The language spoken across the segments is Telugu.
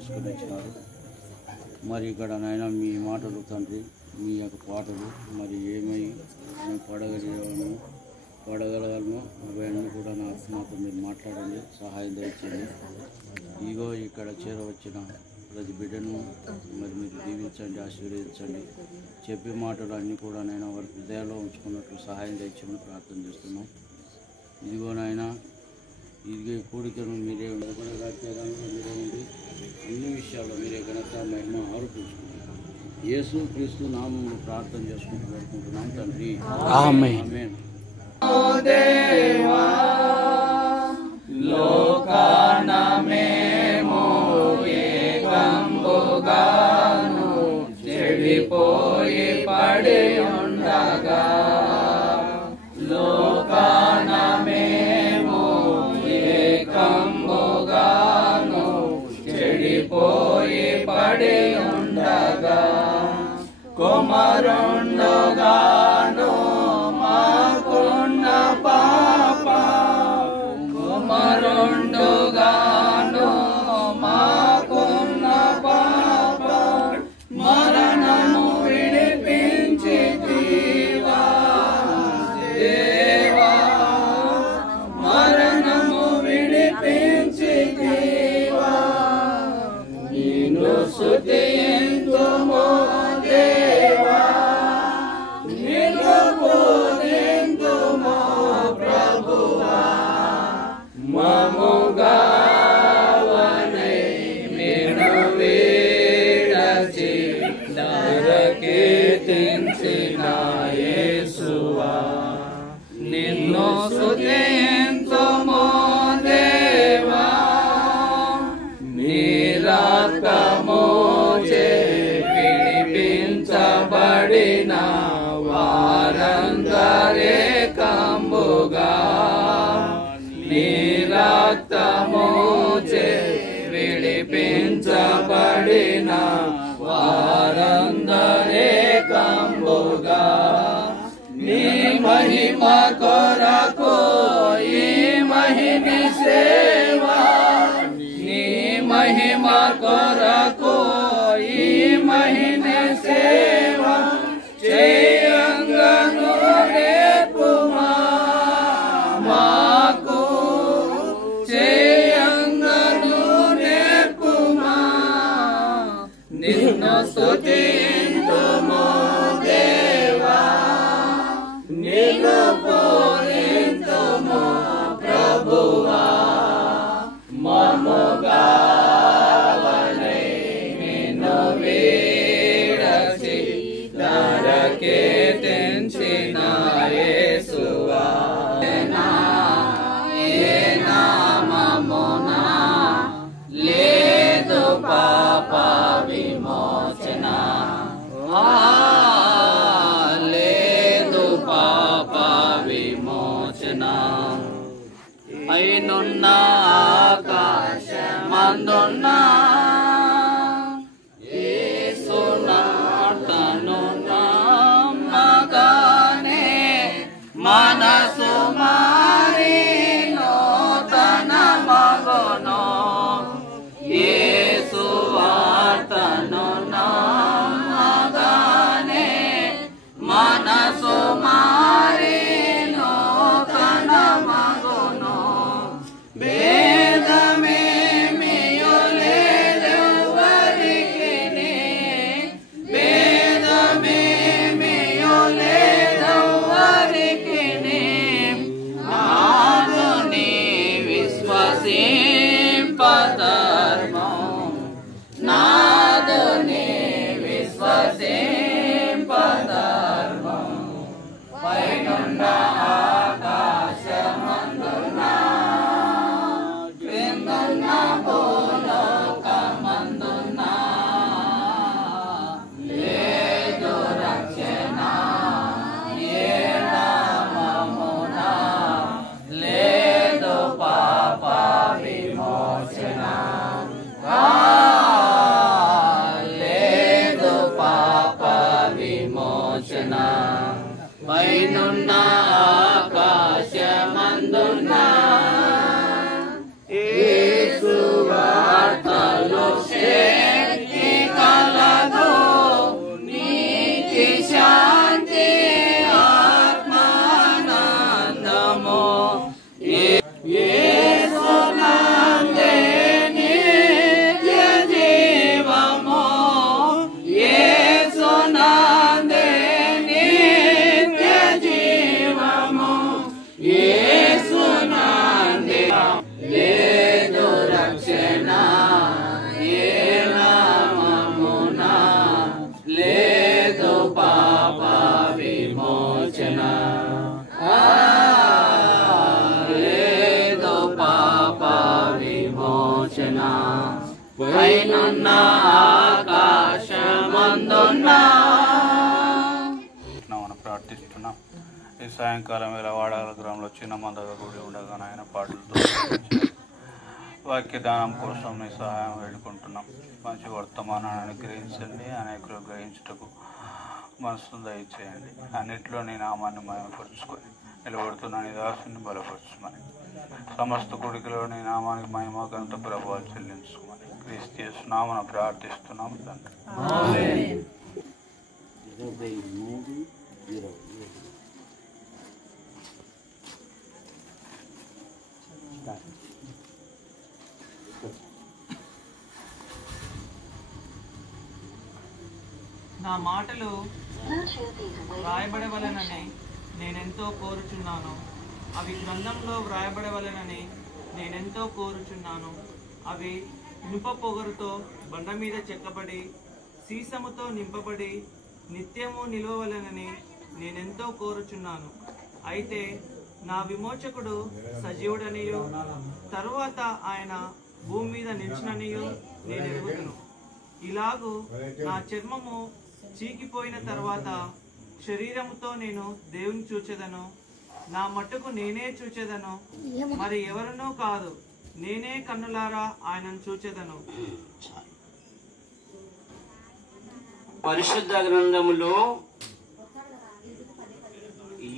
తీసుకుని వచ్చినారు. మరి ఇక్కడ నాయన మీ మాటలు తండ్రి, మీ యొక్క పాటలు మరి ఏమై మేము పడగలగలను అవన్నీ కూడా నాతో మీరు మాట్లాడండి, సహాయం దయచేయండి. ఇగో ఇక్కడ చేరవచ్చిన ప్రతి బిడ్డను మరి మీరు దీవించండి, ఆశీర్వదించండి. చెప్పే మాటలు అన్నీ కూడా నాయన వారి హృదయాల్లో ఉంచుకున్నట్లు సహాయం దయచేయమని ప్రార్థన చేస్తున్నాం. ఇదిగో నాయన ఇది కూడికను మీరే రాజ్యాంగంలో మీరే ఉండి అన్ని విషయాల్లో మీరే ఘనత మహిమ ఆరోపించుకుంటున్నాం. యేసు క్రీస్తు నామములో ప్రార్థన చేసుకుంటూ పెడుకుంటున్నాం తండ్రి. ఆమేన్. చెడిపోయి పడి ఉండగా లోకాన మేము ఏకంబుగాను చెడిపోయి పడి ఉండగా కుమారుండుగాను మాకున్న పాప కుమారుండుగాను మాకున్న పాప మరణము విడిపించి దేవా మరణము విడిపించి దేవా నిన్ను స్తుతింతుము దేవా నిన్ను పూజింతుము ప్రభువా మముగావనై నిన్ను వీడచి దరకీర్తించిన యేసువా నిన్ను స్తుతింతుము దేవా నీ రక్తము చే విడిపించబడిన వారందరే కంబుగా నీ రక్తము చే విడిపించబడిన వారందరే కంబుగా నీ మహిమ కొరకు ఈ మహిని సేవా నీ మహిమ కొరకు ఈ మహిని సేవా చేయంగను రేపుమా మాకు చేయంగను రేపుమా నిన్ను స్తుతింతుము దేవా నిన్ను పూజింతుము ప్రభువా మముగావనై నిన్ను వీడచి దరకీర్తించిన యేసువా ఏ నామమున లేదు పాప విమోచన లేదు పాప విమోచన అయినున్న ఆకాశమందున్న యేసునాథను నమ్మగానే మనసు మారి నూతన మగును యేసు వార్తను నమ్మగానే మనసు మారి నూతన మగును భేదమేమియు లేదెవ్వరికిని భేదమేమియు లేదెవ్వరికిని నాదు నీ విశ్వసింపధర్మం నాదు నీ విశ్వసింపధర్మం పైనుండ ఆకాశమందున క్రిందున్న భూలోకమందున లేదు రక్షణ ఏ నామమున లేదు పాప విమోచన రక్షణ పైనున్న ఆకాశమందున్న. మనం ప్రార్థిస్తున్నాం. ఈ సాయంకాలం వేళ వాడాల గ్రామంలో చిన్న మందగా కూడి ఉండగా నాయన పాటలతో వాక్య దానం కోసం మీ సహాయం వేడుకుంటున్నాం. మంచి వర్తమానాన్ని అనుగ్రహించండి, అనేకులు గ్రహించుటకు మనసు దయచేయండి. అన్నిట్లో నీ నామాన్ని మహిమపరుచుకొని నిలబడుతున్న నీ దాసుని బలపరచుమని, సమస్త కొడుకులో నీ నామానికి మహిమ ఘనత ప్రభావాలు చెల్లించుకోమని క్రీస్తు యేసు నామమున ప్రార్థిస్తున్నాం తండ్రి. 23:20 నా మాటలు వ్రాయబడవలెనని నేనెంతో కోరుచున్నాను. అవి గ్రంథంలో వ్రాయబడవలెనని నేనెంతో కోరుచున్నాను. అవి ఇనుప పొగరుతో బండ మీద చెక్కబడి సీసముతో నింపబడి నిత్యము నిలవవలెనని నేనెంతో కోరుచున్నాను. అయితే నా విమోచకుడు సజీవుడనియు తరువాత ఆయన భూమి మీద నిలిచిననియు నేను ఎరుగుదును. ఇలాగూ నా చర్మము చీకిపోయిన తర్వాత శరీరముతో నేను దేవుని చూచెదను. నా మట్టుకు నేనే చూచెదను, మరి ఎవరునూ కాదు. నేనే కన్నులారా ఆయనను చూచెదను. పరిశుద్ధ గ్రంథములో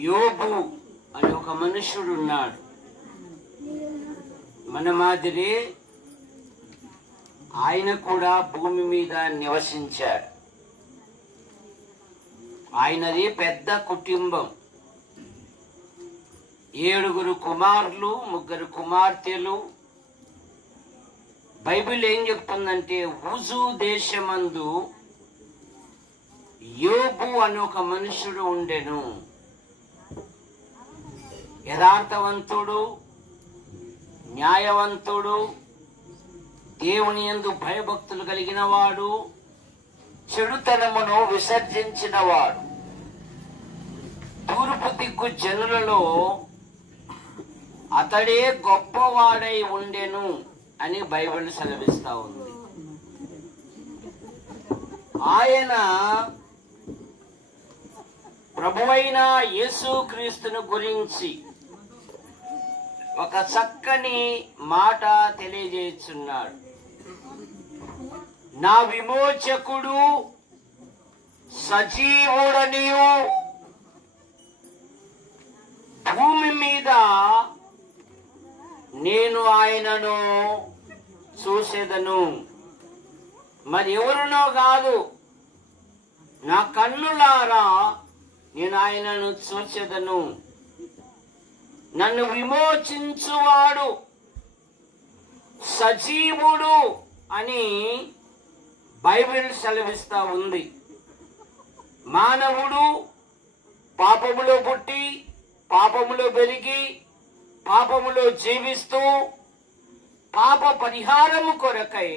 యోబు అని ఒక మనుషుడు ఉన్నాడు. మన మాదిరి ఆయన కూడా భూమి మీద నివసించాడు. ఆయనది పెద్ద కుటుంబం. 7 కుమారులు, 3 కుమార్తెలు. బైబిల్ ఏం చెప్తుందంటే ఊజు దేశమందు యోబు అని ఒక మనుషుడు ఉండెను. యథార్థవంతుడు, న్యాయవంతుడు, దేవుని యందు భయభక్తులు కలిగిన వాడు, చెడుతనమును విసర్జించిన వాడు. తూర్పు దిక్కు జనులలో అతడే గొప్పవాడై ఉండెను అని బైబిల్ సెలవిస్తా ఉంది. ఆయన ప్రభువైన యేసుక్రీస్తును గురించి ఒక చక్కని మాట తెలియజేస్తున్నాడు. నా విమోచకుడు సజీవుడనియు భూమి మీద నేను ఆయనను చూసేదను. మరి ఎవరునో కాదు, నా కన్నులారా నేను ఆయనను చూసేదను. నన్ను విమోచించువాడు సజీవుడు అని బైబిల్ సెలవిస్తా ఉంది. మానవుడు పాపములో పుట్టి పాపములో పెరిగి పాపములో జీవిస్తూ పాప పరిహారము కొరకై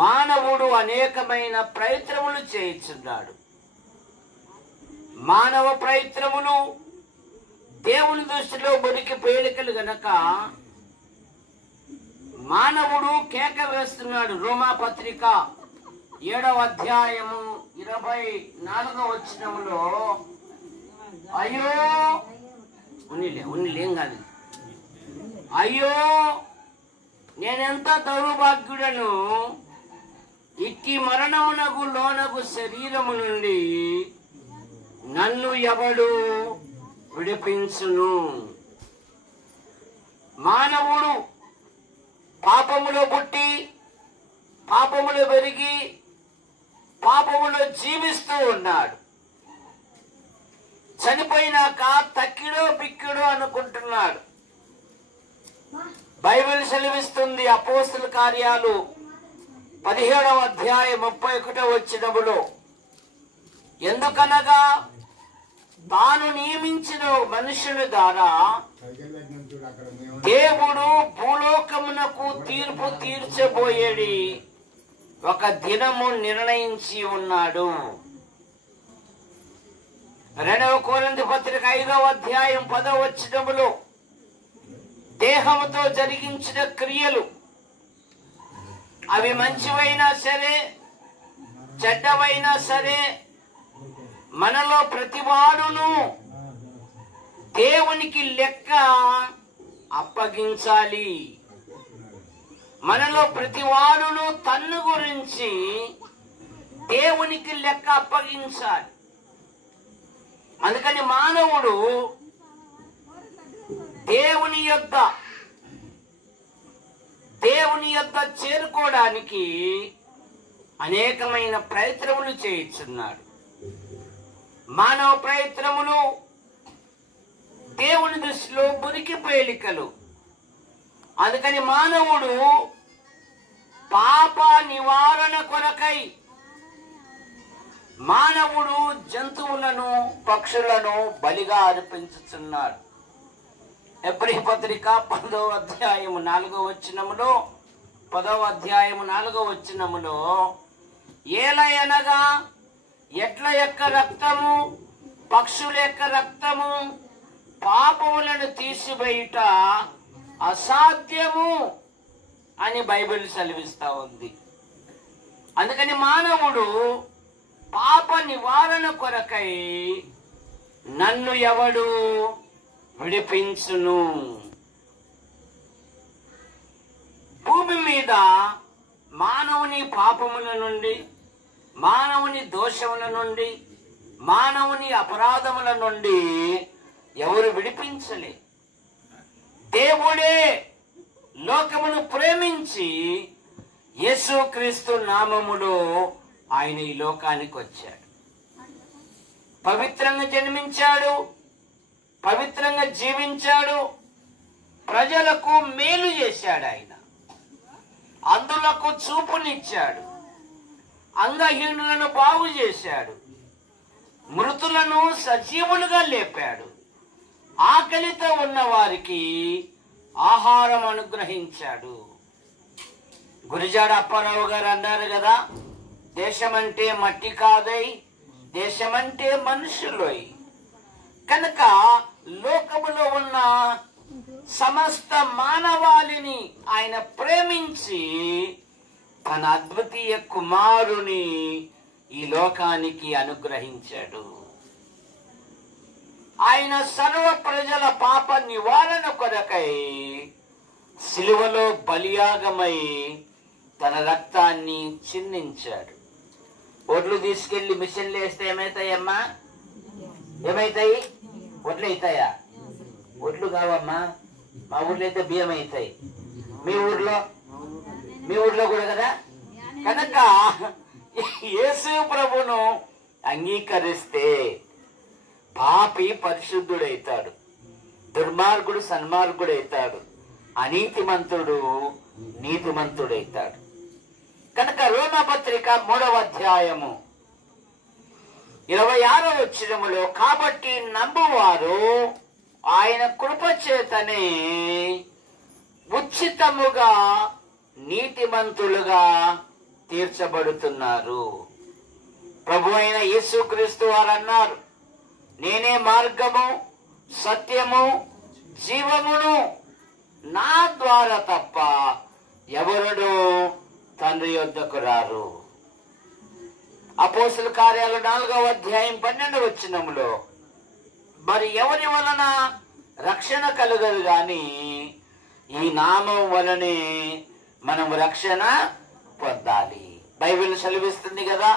మానవుడు అనేకమైన ప్రయత్నములు చేయుచున్నాడు. మానవ ప్రయత్నములు దేవుని దృష్టిలో మురికి పేలికలు గనక మానవుడు కేక వేస్తున్నాడు. రోమా పత్రిక 7వ అధ్యాయము 24వ వచనములో అయ్యో ఉన్నిలేం కాదు, అయ్యో నేనెంత దౌర్భాగ్యుడను, ఇట్టి మరణమునకు లోనగు శరీరము నుండి నన్ను ఎవడు విడిపించును. మానవుడు పాపములో పుట్టి పాపములో పెరిగి పాపములో జీవిస్తూ ఉన్నాడు. చనిపోయినాక తక్కిడో పిక్కిడో అనుకుంటున్నాడు. బైబిల్ సెలవిస్తుంది అపోస్తల కార్యాలు 17వ అధ్యాయం 31వ వచనములో, ఎందుకనగా తాను నియమించిన మనుషుల ద్వారా దేవుడు భూలోకమునకు తీర్పు తీర్చబోయేది ఒక దినము నిర్ణయించి ఉన్నాడు. 2వ కొరింథీ పత్రిక 5వ అధ్యాయం 10వ వచనములో దేహముతో జరిగించిన క్రియలు అవి మంచివైనా సరే చెడ్డవైనా సరే మనలో ప్రతివాడును దేవునికి లెక్క అప్పగించాలి. మనలో ప్రతివాడును తన్ను గురించి దేవునికి లెక్క అప్పగించాలి. అందుకని మానవుడు దేవుని యొద్ద చేరుకోవడానికి అనేకమైన ప్రయత్నములు చేయుచున్నాడు. మానవ ప్రయత్నములు దేవుని దృష్టిలో మురికి పేలికలు. అందుకని మానవుడు పాప నివారణ కొరకై మానవుడు జంతువులను పక్షులను బలిగా అర్పించుచున్నాడు. ఎబ్రీ పత్రిక 10వ అధ్యాయము 4వ వచనములో ఏలయనగా ఎడ్ల యొక్క రక్తము పక్షుల యొక్క రక్తము పాపములను తీసివేయుట అసాధ్యము అని బైబిల్ సెలవిస్తా ఉంది. అందుకని మానవుడు పాప నివారణ కొరకై నన్ను ఎవడు విడిపించును? భూమి మీద మానవుని పాపముల నుండి, మానవుని దోషముల నుండి, మానవుని అపరాధముల నుండి ఎవరు విడిపించలే. దేవుడే లోకమును ప్రేమించి యేసుక్రీస్తు నామములో ఆయన ఈ లోకానికి వచ్చాడు. పవిత్రంగా జన్మించాడు, పవిత్రంగా జీవించాడు, ప్రజలకు మేలు చేశాడు. ఆయన అందులకు చూపునిచ్చాడు, అంగహీనులను బాగు చేశాడు, మృతులను సజీవులుగా లేపాడు, ఆకలితో ఉన్న వారికి ఆహారం అనుగ్రహించాడు. గురిజాడ అప్పారావు గారు అన్నారు కదా, దేశమంటే మట్టి కాదై దేశమంటే మనుషులోయ్. కనుక లోకములో ఉన్న సమస్త మానవాళిని ఆయన ప్రేమించి తన అద్వితీయ కుమారుని ఈ లోకానికి అనుగ్రహించాడు. ఆయన సర్వ ప్రజల పాప నివారణ కొరకై సిలువలో బలియాగమై తన రక్తాన్ని చిందించాడు. ఒడ్లు తీసుకెళ్లి మిషన్లు వేస్తే ఏమవుతాయమ్మా? ఏమవుతాయి? ఒడ్లు అవుతాయా? ఒడ్లు కావమ్మా. మా ఊర్లో అయితే బియ్యం అవుతాయి. మీ ఊర్లో కూడా కదా. కనుక యేసు ప్రభును అంగీకరిస్తే పాపి పరిశుద్ధుడైతాడు, దుర్మార్గుడు సన్మార్గుడైతాడు, అనీతిమంతుడు నీతిమంతుడైతాడు. కనుక రోమపత్రిక 3వ అధ్యాయము 26వ వచనములో కాబట్టి నమ్మువారు ఆయన కృప చేతనే ఉచితముగా నీతిమంతులుగా తీర్చబడుతున్నారు. ప్రభు అయిన యేసుక్రీస్తు వారు అన్నారు, నేనే మార్గము సత్యము జీవమును, నా ద్వారా తప్ప ఎవరుడు తండ్రి యొద్దకు రారు. అపోస్తల కార్యాలు 4వ అధ్యాయం 12వ వచనములో మరి ఎవరి వలన రక్షణ కలుగదు గాని ఈ నామం వలనే మనం రక్షణ పొందాలి. బైబిల్ సెలవిస్తుంది కదా,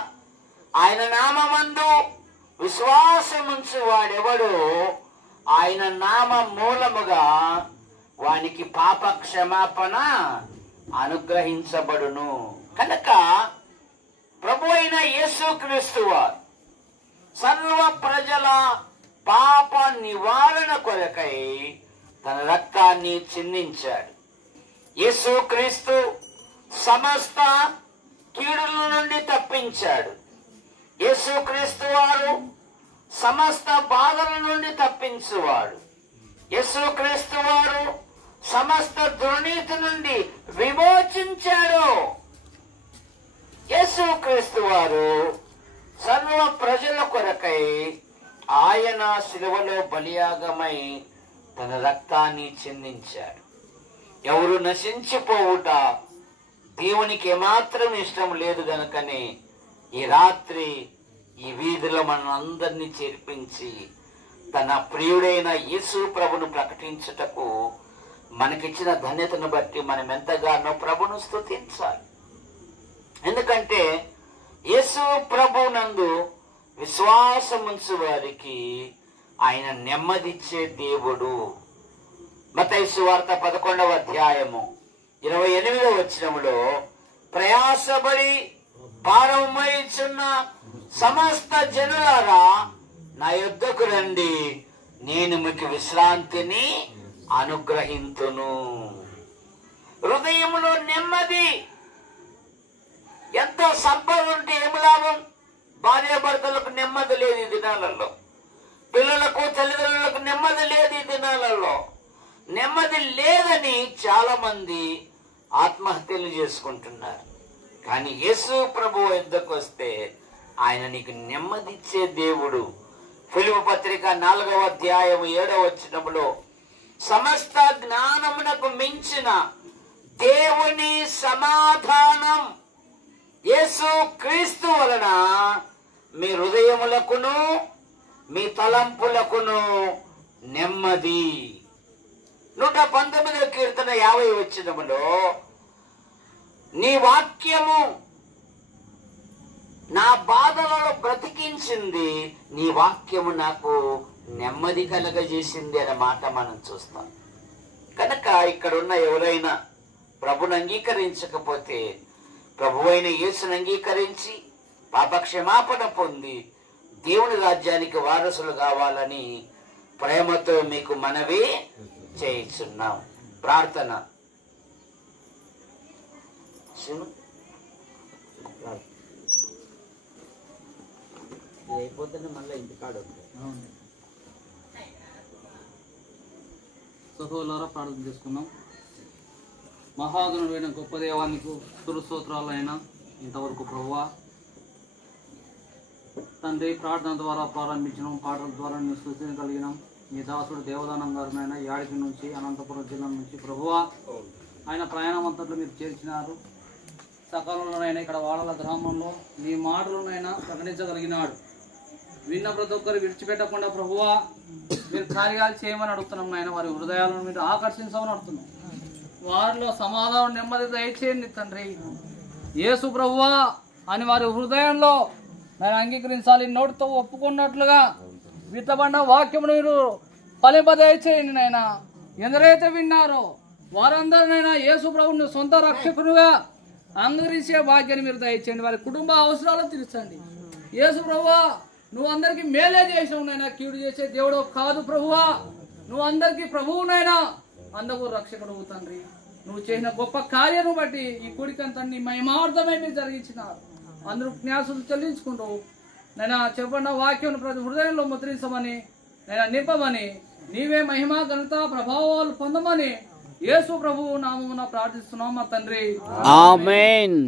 ఆయన నామమందు విశ్వాసముంచు వాడెవడో ఆయన నామ మూలముగా వానికి పాప క్షమాపణ అనుగ్రహించబడును. కనుక ప్రభు అయిన యేసుక్రీస్తు వారు సర్వ ప్రజల పాప నివారణ కొరకై తన రక్తాన్ని చిందించాడు. యేసుక్రీస్తు సమస్త కీడుల నుండి తప్పించాడు. యేసుక్రీస్తు వారు సమస్త బాధల నుండి తప్పించువాడు. యేసుక్రీస్తు వారు సమస్త దుర్నీతి నుండి విమోచించాడు. యేసుక్రీస్తు వారు సర్వ ప్రజల కొరకై ఆయన శిలువలో బలియాగమై తన రక్తాన్ని చిందించాడు. ఎవరు నశించిపోవుట దేవుని దేవునికి ఏమాత్రం ఇష్టం లేదు గనుకనే ఈ రాత్రి ఈ వీధిలో మన అందరినీ చేర్పించి తన ప్రియుడైన యేసు ప్రభును ప్రకటించుటకు మనకిచ్చిన ధన్యతను బట్టి మనం ఎంతగానో ప్రభును స్తుతించాలి. ఎందుకంటే యేసు ప్రభునందు విశ్వాసం ఉంచు వారికి ఆయన నెమ్మదిచ్చే దేవుడు. మత్తయి సువార్త 11వ అధ్యాయము 28వ వచనములో ప్రయాసపడి భారం మోయుచున్న సమస్త జనులారా నా యొద్దకు రండి, నేను మీకు విశ్రాంతిని అనుగ్రహింతును. హృదయములో నెమ్మది. ఎంతో సంపద ఉంటే ఏమి లాభం? భార్యాభర్తలకు నెమ్మది లేదు ఈ దినాలలో, పిల్లలకు తల్లిదండ్రులకు నెమ్మది లేదు ఈ దినాలలో. నెమ్మది లేదని చాలా మంది ఆత్మహత్యలు చేసుకుంటున్నారు. కానీ యేసు ప్రభు యొద్దకు వస్తే ఆయన నీకు నెమ్మదిచ్చే దేవుడు. ఫిలిప్పీ పత్రిక 4వ అధ్యాయము 7వ వచనములో సమస్త జ్ఞానమునకు మించిన దేవుని సమాధానం యేసు క్రీస్తు వలన మీ హృదయములకును మీ తలంపులకును నెమ్మది. 119వ కీర్తన 50వ వచనములో నీ వాక్యము నా బాధలలో బ్రతికించింది, నీ వాక్యము నాకు నెమ్మది కలగజేసింది అనే మాట మనం చూస్తాం. కనుక ఇక్కడున్న ఎవరైనా ప్రభుని అంగీకరించకపోతే ప్రభువైన యేసుని అంగీకరించి పాపక్షమాపణ పొంది దేవుని రాజ్యానికి వారసులు కావాలని ప్రేమతో మీకు మనవి చేయించున్నాం. ప్రార్థన. అయిపోతేనే మళ్ళీ ఇంటికాడ సహోదరులారా ప్రార్థన చేసుకున్నాం. మహాగణుడైన గొప్ప దేవానికి స్తోత్రాలైనా ఇంతవరకు ప్రభువా తండ్రి ప్రార్థన ద్వారా ప్రారంభించిన పాటల ద్వారా నీ స్తుతిని కలిగినాం. మీ దాసుడు దేవదానం గారినైనా యాడికి నుంచి అనంతపురం జిల్లా నుంచి ప్రభువా ఆయన ప్రయాణం అంతట్లో మీరు చేర్చినారు. సకాలంలోనైనా ఇక్కడ వాడల గ్రామంలో నీ మాటలనైనా ప్రకటించగలిగినాడు. విన్న ప్రతి ఒక్కరు విడిచిపెట్టకుండా ప్రభువా మీరు కార్యాలు చేయమని అడుగుతున్నాం. నాయన వారి హృదయాలను మీరు ఆకర్షించమని అడుగుతున్నాం. వారిలో సమాధానం నెమ్మది దయచేయండి తండ్రి. యేసు ప్రభువా అని వారి హృదయంలో నేను అంగీకరించాలి, నోటితో ఒప్పుకున్నట్లుగా విత్తబడిన వాక్యమును మీరు ఫలింపదయచేయండి నాయన. ఎందరైతే విన్నారో వారందరినైనా యేసు ప్రభువుని సొంత రక్షకునిగా అంగీకరించే భాగ్యాన్ని మీరు దయచేయండి. వారి కుటుంబ అవసరాలను తీర్చండి. యేసు ప్రభువా నువ్వు అందరికీ మేలే చేసినావు నాయన, కీడు చేసే దేవుడు కాదు ప్రభువా. నువ్వు అందరికీ ప్రభువునైనా అందరూ రక్షకుడు తండ్రి. నువ్వు చేసిన గొప్ప కార్యాన్ని బట్టి ఈ కూడికంతా నీ మహిమార్థమే మీరు జరిగించినారు. అందరూ జ్ఞాసులు చెల్లించుకుంటూ నేను చెప్పిన వాక్యం ప్రతి హృదయంలో ముద్రించమని నేను నింపమని నీవే మహిమ ఘనత ప్రభావాలు పొందమని యేసు ప్రభువు నామమున ప్రార్థిస్తున్నాం మా తండ్రి. ఆమేన్.